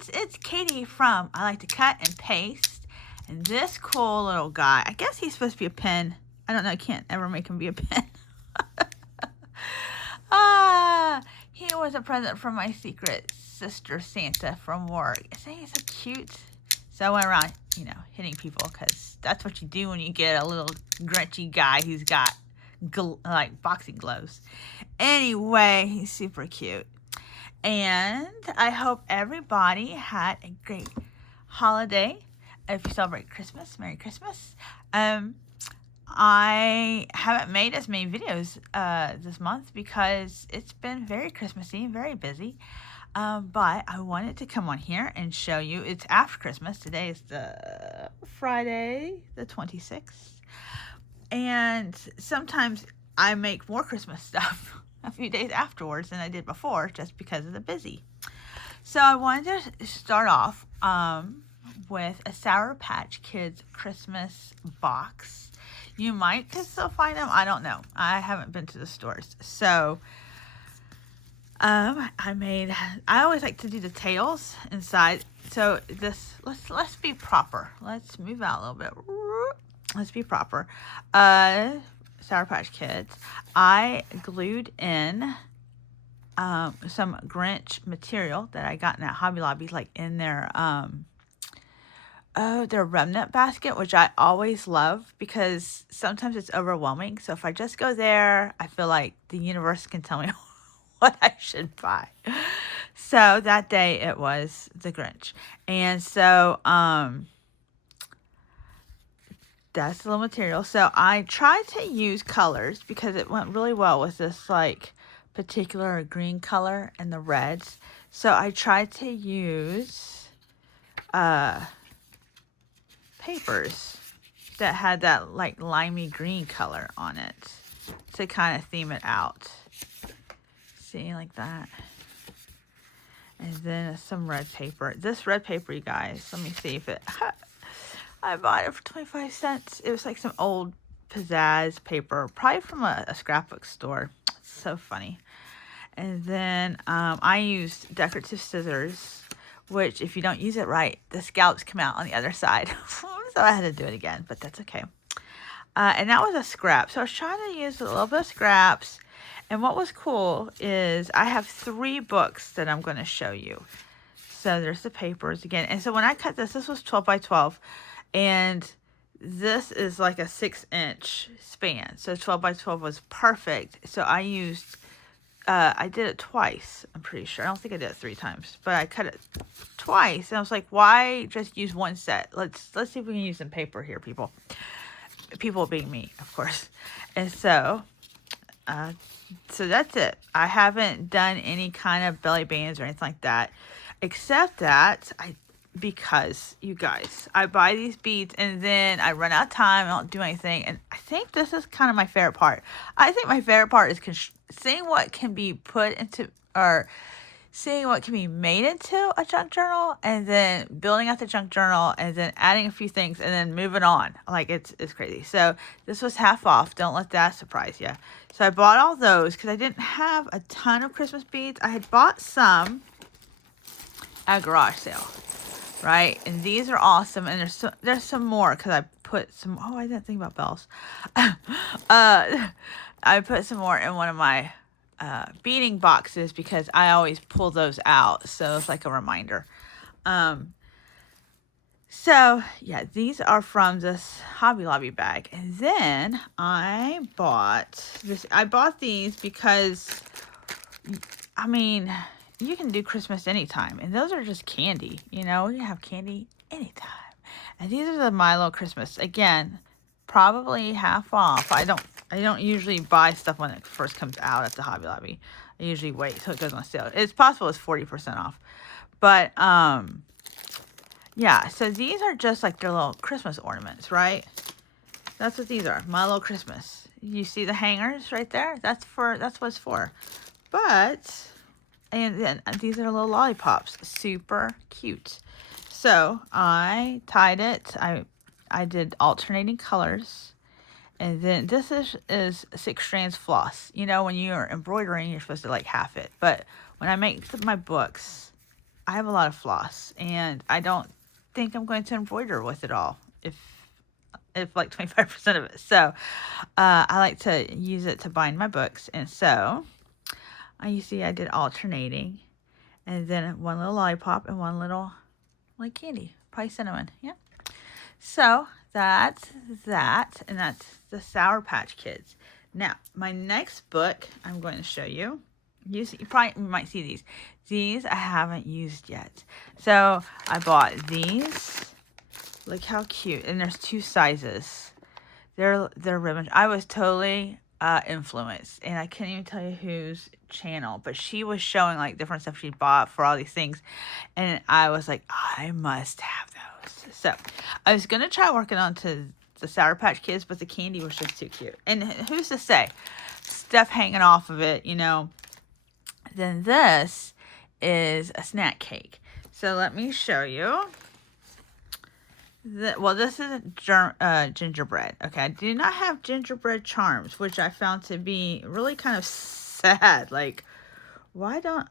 friends, it's Katie from I Like to Cut and Paste. And this cool little guy, I guess he's supposed to be a pen. I don't know, I can't ever make him be a pen. He was a present from my secret sister Santa from work. Isn't he so cute? So I went around, hitting people because that's what you do when you get a little grinchy guy who's got like boxing gloves. Anyway, he's super cute. And I hope everybody had a great holiday. If you celebrate Christmas, Merry Christmas. I haven't made as many videos this month because it's been very Christmassy and very busy. But I wanted to come on here and show you. It's after Christmas. Today is the Friday, the 26th. And sometimes I make more Christmas stuff a few days afterwards than I did before just because of the busy. So I wanted to start off with a Sour Patch Kids Christmas box. You might still find them. I don't know. I haven't been to the stores. So I always like to do the tails inside. So let's be proper. Let's move out a little bit. Let's be proper. Sour Patch Kids. I glued in some Grinch material that I got in that Hobby Lobby, like in their their remnant basket, which I always love because sometimes it's overwhelming. So if I just go there, I feel like the universe can tell me what I should buy. So that day it was the Grinch. And so that's the little material. So I tried to use colors because it went really well with this like particular green color and the reds. So I tried to use papers that had that like limey green color on it to kind of theme it out. See, like that. And then some red paper. This red paper, you guys, let me see if it... I bought it for 25 cents. It was like some old pizzazz paper, probably from a scrapbook store. It's so funny. And then I used decorative scissors, which if you don't use it right, the scallops come out on the other side. So I had to do it again, but that's okay. And that was a scrap. So I was trying to use a little bit of scraps. And what was cool is I have 3 books that I'm going to show you. So there's the papers again. And so when I cut this was 12 by 12. And this is like a 6-inch span. So 12 by 12 was perfect. So I used, I did it twice, I'm pretty sure. I don't think I did it 3 times. But I cut it twice. And I was like, why just use one set? Let's see if we can use some paper here, people. People being me, of course. And so that's it. I haven't done any kind of belly bands or anything like that. Except that because you guys, I buy these beads and then I run out of time. I don't do anything. And I think this is kind of my favorite part. I think my favorite part is seeing what can be put into, or seeing what can be made into a junk journal, and then building out the junk journal, and then adding a few things, and then moving on. Like it's crazy. So this was half off. Don't let that surprise you. So I bought all those because I didn't have a ton of Christmas beads. I had bought some at a garage sale, right? And these are awesome. And there's some more because I put some. Oh, I didn't think about bells. I put some more in one of my beading boxes because I always pull those out, so it's like a reminder. So yeah, these are from this Hobby Lobby bag. And then I bought these because I mean, you can do Christmas anytime, and those are just candy. You can have candy anytime. And these are the Milo Christmas. Again, probably half off. I don't usually buy stuff when it first comes out at the Hobby Lobby. I usually wait till it goes on sale. It's possible it's 40% off. But yeah, so these are just like their little Christmas ornaments, right? That's what these are. Milo Christmas. You see the hangers right there? That's what it's for. But and then these are little lollipops. Super cute. So I tied it. I did alternating colors. And then this is 6 strands floss. When you're embroidering, you're supposed to like half it. But when I make my books, I have a lot of floss, and I don't think I'm going to embroider with it all, if like 25% of it. So I like to use it to bind my books. And so you see I did alternating, and then one little lollipop and one little like candy, probably cinnamon. Yeah. So that's that, and that's the Sour Patch Kids. Now, my next book I'm going to show you. You probably might see these. These I haven't used yet. So I bought these. Look how cute. And there's 2 sizes. They're ribbon. I was totally influenced, and I can't even tell you whose channel, but she was showing like different stuff she bought for all these things, and I was like, I must have those. So I was gonna try working on to the Sour Patch Kids, but the candy was just too cute. And who's to say, stuff hanging off of it, you know. Then this is a snack cake. So let me show you. Well, this is a gingerbread. Okay, I do not have gingerbread charms, which I found to be really kind of sad. Like, why don't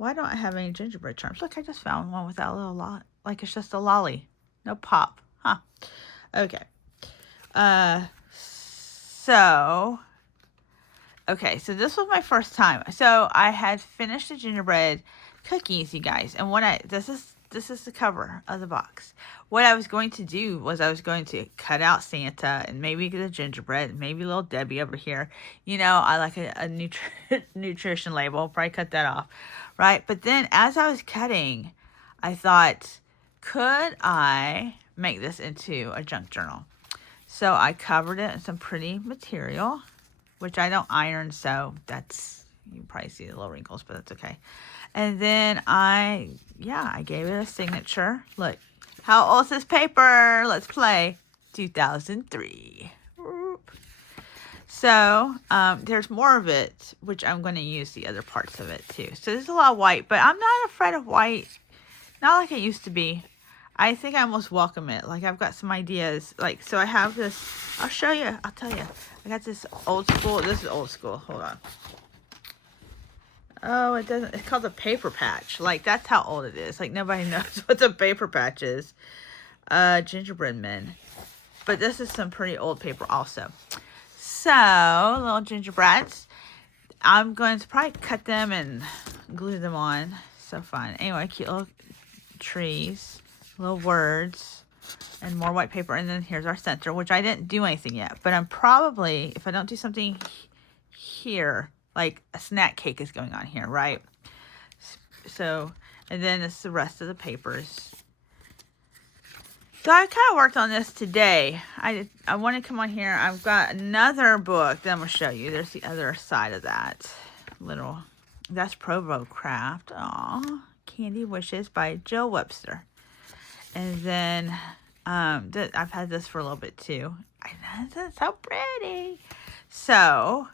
I have any gingerbread charms? Look, I just found one without a little lot. Like, it's just a lolly. No pop. Huh. Okay. Okay, so this was my first time. So I had finished the gingerbread cookies, you guys. And this is the cover of the box. What I was going to do was I was going to cut out Santa and maybe the gingerbread, maybe little Debbie over here. You know, I like a nutrition label. Probably cut that off, right? But then as I was cutting, I thought, could I make this into a junk journal? So I covered it in some pretty material, which I don't iron, so that's, you probably see the little wrinkles, but that's okay. And then I gave it a signature. Look, how old is this paper? Let's play. 2003. So there's more of it, which I'm going to use the other parts of it too. So there's a lot of white, but I'm not afraid of white. Not like it used to be. I think I almost welcome it. Like, I've got some ideas. Like, so I have this. I'll show you. I'll tell you. I got this old school. This is old school. Hold on. Oh, it doesn't. It's called a paper patch. Like, that's how old it is. Like, nobody knows what the paper patch is. Gingerbread men. But this is some pretty old paper also. So, little gingerbreads. I'm going to probably cut them and glue them on. So fun. Anyway, cute little trees. Little words. And more white paper. And then here's our center, which I didn't do anything yet. But I'm probably, if I don't do something here, like a snack cake is going on here, right? So, and then it's the rest of the papers. So I kind of worked on this today. I want to come on here. I've got another book that I'm going to show you. There's the other side of that. That's Provo Craft. Aw, Candy Wishes by Jill Webster. And then I've had this for a little bit too. I know, it's so pretty. So,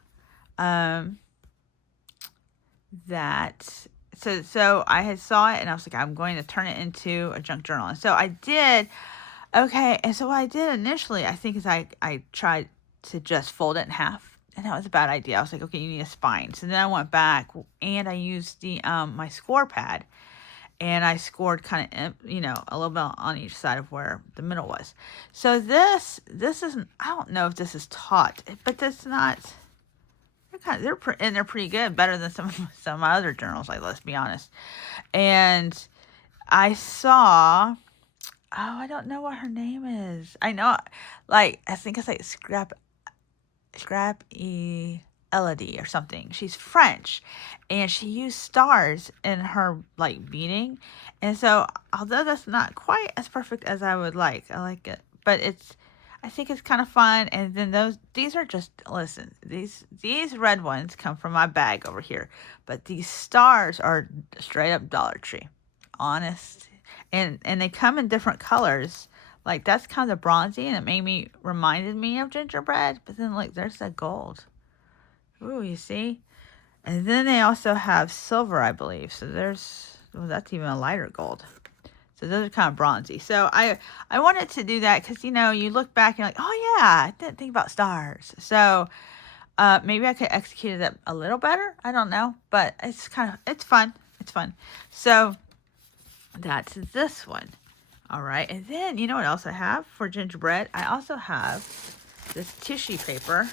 so I had saw it and I was like, I'm going to turn it into a junk journal. And so I did. Okay. And so what I did initially, I think, is I tried to just fold it in half, and that was a bad idea. I was like, okay, you need a spine. So then I went back and I used the my score pad, and I scored kind of, you know, a little bit on each side of where the middle was. So this isn't, I don't know if this is taut, but that's not. They're pretty good, better than some of my other journals. Like, let's be honest. And I saw, I don't know what her name is. I know, like, I think it's like Scrappy Elodie or something. She's French, and she used stars in her like beading. And so, although that's not quite as perfect as I would like, I like it, but I think it's kind of fun. And then these are just, listen, these red ones come from my bag over here, but these stars are straight up Dollar Tree, honest. And they come in different colors. Like, that's kind of bronzy, and it reminded me of gingerbread. But then, like, there's that gold. Ooh, you see? And then they also have silver, I believe. So that's even a lighter gold. So those are kind of bronzy. So I wanted to do that because, you know, you look back and you're like, oh yeah, I didn't think about stars. So maybe I could execute it a little better. I don't know. But it's fun. It's fun. So That's this one. All right, and then you know what else I have for gingerbread? I also have this tissue paper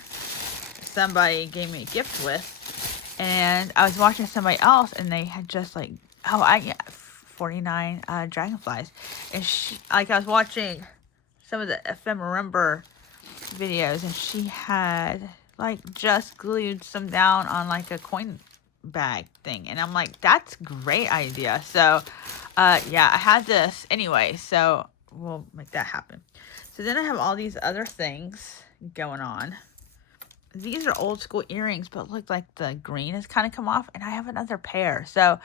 somebody gave me a gift with, and I was watching somebody else, and they had just like, oh, I get 49 dragonflies, and I was watching some of the Ephemerimber videos, and she had like just glued some down on like a coin bag thing, and I'm like, that's a great idea. So yeah, I had this anyway, so we'll make that happen. So then I have all these other things going on. These are old school earrings, but look like the green has kind of come off, and I have another pair. So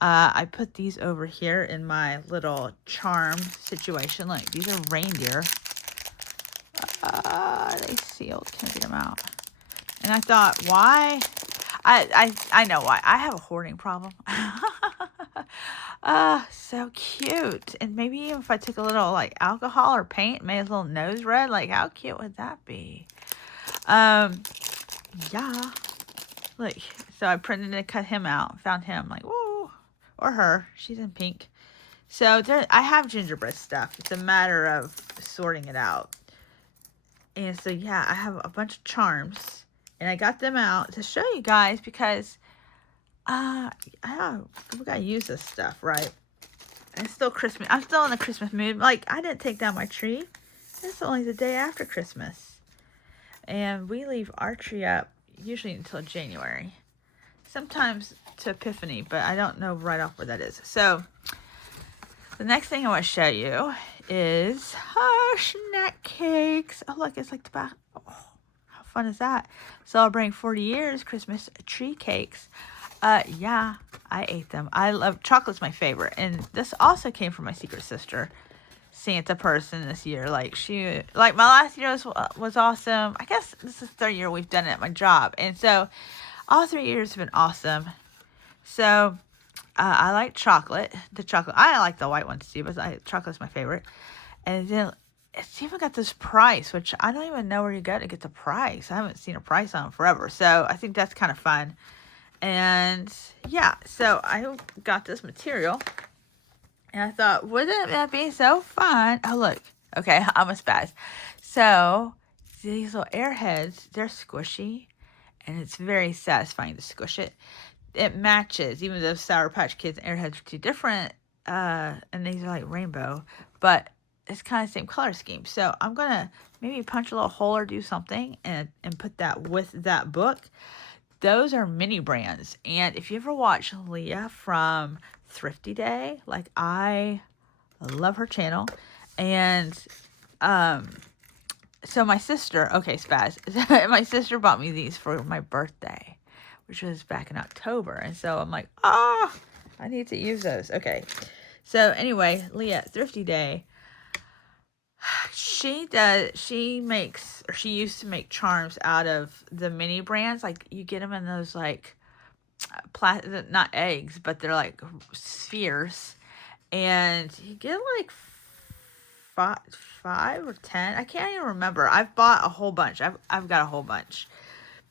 I put these over here in my little charm situation. Look, these are reindeer. They sealed. Can I get them out? And I thought, why? I know why. I have a hoarding problem. So cute. And maybe even if I took a little like alcohol or paint, made his little nose red, like how cute would that be? Yeah. Look, so I printed and cut him out. Found him, like, whoa. Or her. She's in pink. So there, I have gingerbread stuff. It's a matter of sorting it out. And so, yeah, I have a bunch of charms. And I got them out to show you guys because we gotta use this stuff, right? And it's still Christmas. I'm still in the Christmas mood. Like, I didn't take down my tree. It's only the day after Christmas. And we leave our tree up usually until January. Sometimes to Epiphany, but I don't know right off where that is. So, the next thing I want to show you is snack cakes. Oh, look, it's like tobacco. Oh, how fun is that? Celebrating 40 years, Christmas tree cakes. Yeah, I ate them. I love chocolate's my favorite. And this also came from my secret sister, Santa person this year. Like my last year was awesome. I guess this is the third year we've done it at my job. And so all 3 years have been awesome. So I like chocolate. I like the white ones too, but chocolate's my favorite. And then it's even got this price, which I don't even know where you go to get the price. I haven't seen a price on it forever. So I think that's kind of fun. And yeah, so I got this material. And I thought, wouldn't that be so fun? Oh, look. Okay, I'm a spaz. So these little airheads, they're squishy. And it's very satisfying to squish it. It matches, even though Sour Patch Kids and Airheads are two different, and these are like rainbow, but it's kind of the same color scheme. So I'm going to maybe punch a little hole or do something and put that with that book. Those are mini brands. And if you ever watch Leah from Thrifty Day, like I love her channel. And so my sister, okay, spaz, my sister bought me these for my birthday, which was back in October. And so I'm like, I need to use those. Okay. So anyway, Leah, Thrifty Day, she used to make charms out of the mini brands. Like you get them in those like, not eggs, but they're like spheres. And you get like 5 or 10. I can't even remember. I've bought a whole bunch. I've got a whole bunch.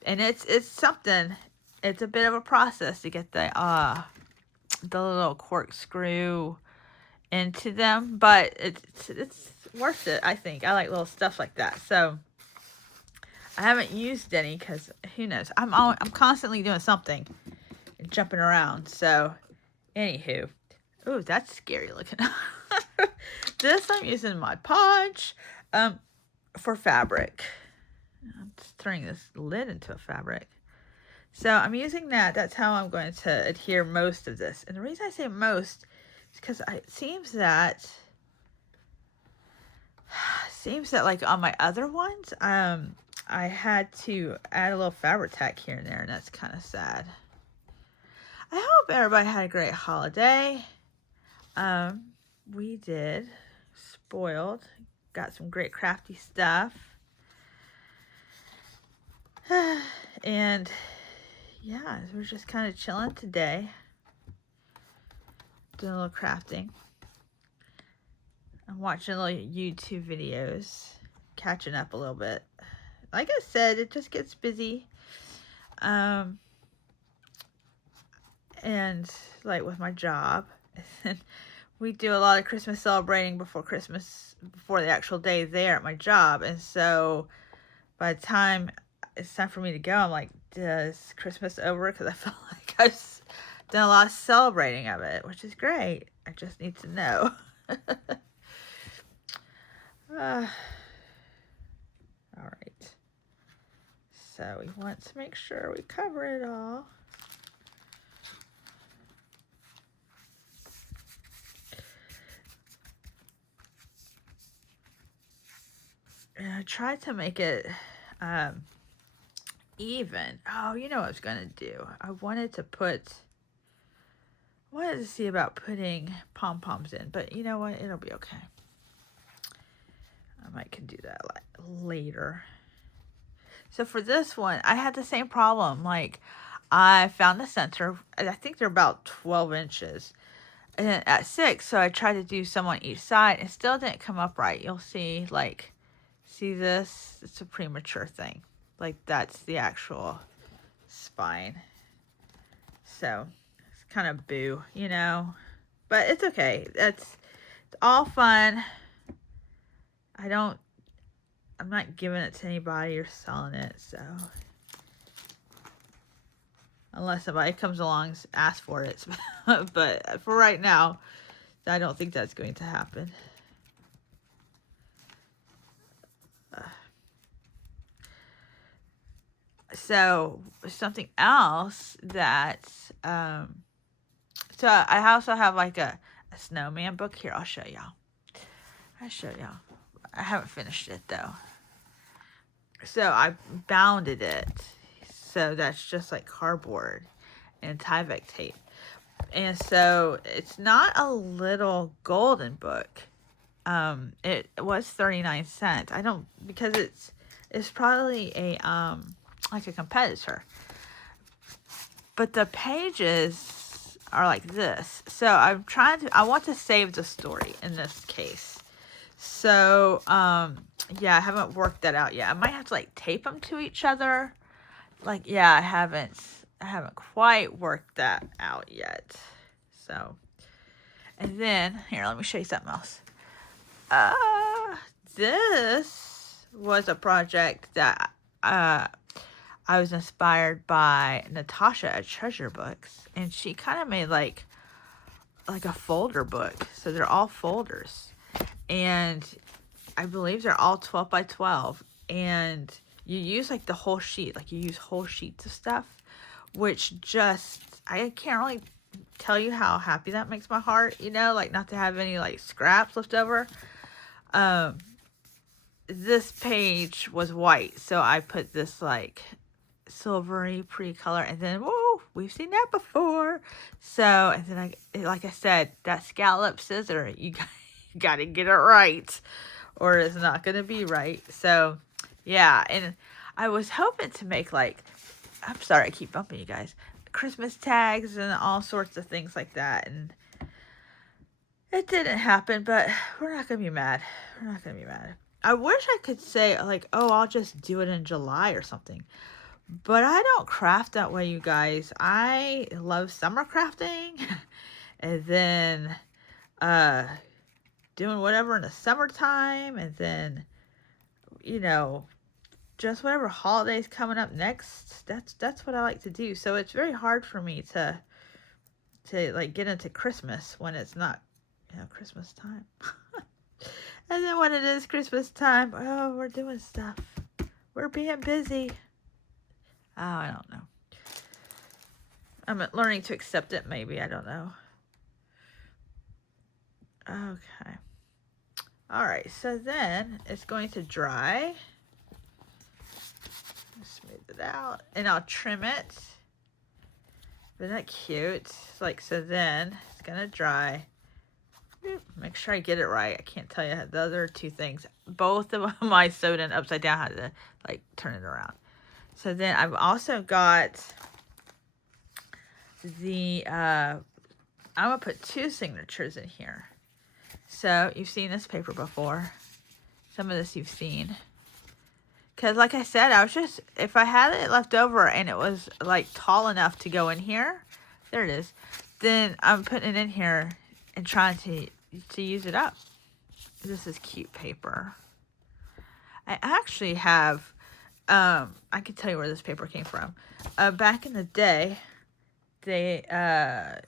And it's something. It's a bit of a process to get the little corkscrew into them, but it's worth it, I think. I like little stuff like that. So I haven't used any because who knows? I'm constantly doing something and jumping around. So anywho, ooh, that's scary looking. This I'm using Mod Podge for fabric. I'm just turning this lid into a fabric. So I'm using that. That's how I'm going to adhere most of this. And the reason I say most is because it seems that like on my other ones, I had to add a little fabric tack here and there, and that's kind of sad. I hope everybody had a great holiday. We did. Spoiled. Got some great crafty stuff. And yeah, we're just kind of chilling today. Doing a little crafting. I'm watching little YouTube videos. Catching up a little bit. Like I said, it just gets busy. And like with my job. we do a lot of Christmas celebrating before Christmas, before the actual day there at my job. And so by the time it's time for me to go, I'm like, is Christmas over? Because I felt like I've done a lot of celebrating of it, which is great. I just need to know. All right. So we want to make sure we cover it all. And I tried to make it even. Oh, you know what I was going to do? I wanted to see about putting pom-poms in, but you know what? It'll be okay. I might can do that later. So for this one, I had the same problem. Like, I found the center. I think they're about 12 inches. And at 6, so I tried to do some on each side. It still didn't come up right. You'll see, like, see this? It's a premature thing. Like, that's the actual spine. So, it's kind of boo, you know? But it's okay. It's all fun. I'm not giving it to anybody or selling it, so. Unless somebody comes along and asks for it. But for right now, I don't think that's going to happen. So something else that, so I also have like a snowman book here. I'll show y'all. I haven't finished it though. So I bounded it. So that's just like cardboard and Tyvek tape. And so it's not a little golden book. It was 39 cents. Because it's probably a, like a competitor. But the pages are like this. So I want to save the story in this case. So, yeah, I haven't worked that out yet. I might have to like tape them to each other. Like, yeah, I haven't quite worked that out yet. So, and then, here, let me show you something else. This was a project that, I was inspired by Natasha at Treasure Books, and she kind of made like a folder book. So they're all folders, and I believe they're all 12 by 12, and you use like the whole sheet, like you use whole sheets of stuff, which I can't really tell you how happy that makes my heart, you know, like not to have any like scraps left over. This page was white, so I put this like silvery pretty color, and then whoa, we've seen that before. So, and then like I said, that scallop scissor, you got to get it right, or it's not gonna be right. So, yeah, and I was hoping to make like, I'm sorry, I keep bumping you guys, Christmas tags and all sorts of things like that, and it didn't happen. But we're not gonna be mad. I wish I could say like, oh, I'll just do it in July or something. But I don't craft that way, you guys. I love summer crafting. And then doing whatever in the summertime. And then, you know, just whatever holidays coming up next. That's what I like to do. So it's very hard for me to like get into Christmas when it's not, you know, Christmas time. And then when it is Christmas time, oh, we're doing stuff. We're being busy. Oh, I don't know. I'm learning to accept it, maybe. I don't know. Okay. All right. So then it's going to dry. Smooth it out. And I'll trim it. Isn't that cute? Like, so then it's going to dry. Make sure I get it right. I can't tell you the other two things. Both of them I sewed in upside down. I had to like turn it around. So then I've also got the, I'm going to put 2 signatures in here. So you've seen this paper before. Some of this you've seen. Because like I said, if I had it left over and it was like tall enough to go in here, there it is, then I'm putting it in here and trying to use it up. This is cute paper. I actually have, I can tell you where this paper came from. Back in the day, there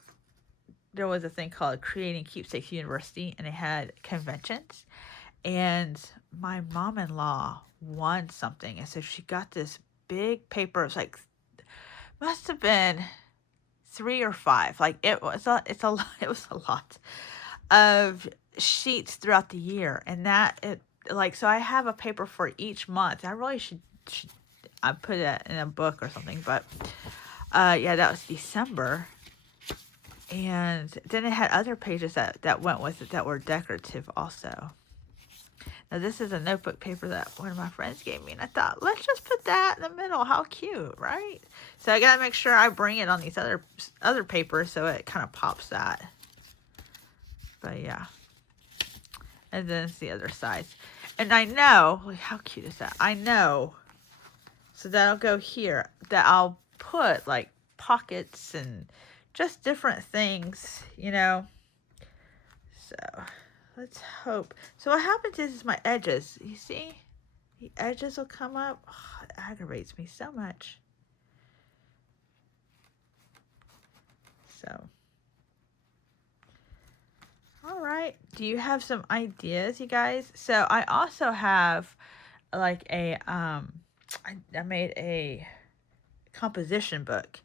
was a thing called Creating Keepsakes University, and they had conventions. And my mom-in-law won something, and so she got this big paper. It was like, must have been 3 or 5. Like it was it was a lot of sheets throughout the year, and so I have a paper for each month. I really should I put it in a book or something, but yeah, that was December. And then it had other pages that went with it that were decorative also. Now this is a notebook paper that one of my friends gave me, and I thought, let's just put that in the middle. How cute, right? So I gotta make sure I bring it on these other papers so it kind of pops that. But yeah. And then it's the other side. And I know, like, how cute is that? I know, so that'll go here, that I'll put like pockets and just different things, you know. So let's hope. So what happens is my edges, you see, the edges will come up. Oh, it aggravates me so much. So, all right. Do you have some ideas, you guys? So I also have like a, I made a composition book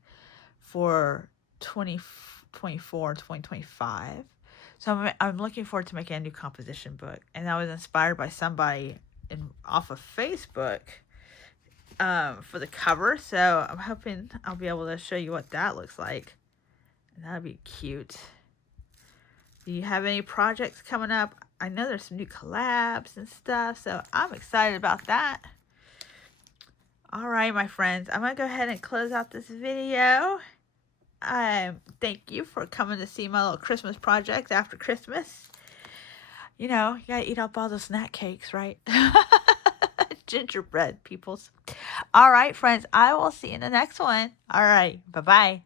for 2024 and 2025. So I'm looking forward to making a new composition book. And I was inspired by somebody off of Facebook for the cover. So I'm hoping I'll be able to show you what that looks like. And that'd be cute. Do you have any projects coming up? I know there's some new collabs and stuff, so I'm excited about that. All right, my friends, I'm going to go ahead and close out this video. Thank you for coming to see my little Christmas projects after Christmas. You know, you got to eat up all the snack cakes, right? Gingerbread, peoples. All right, friends, I will see you in the next one. All right, bye-bye.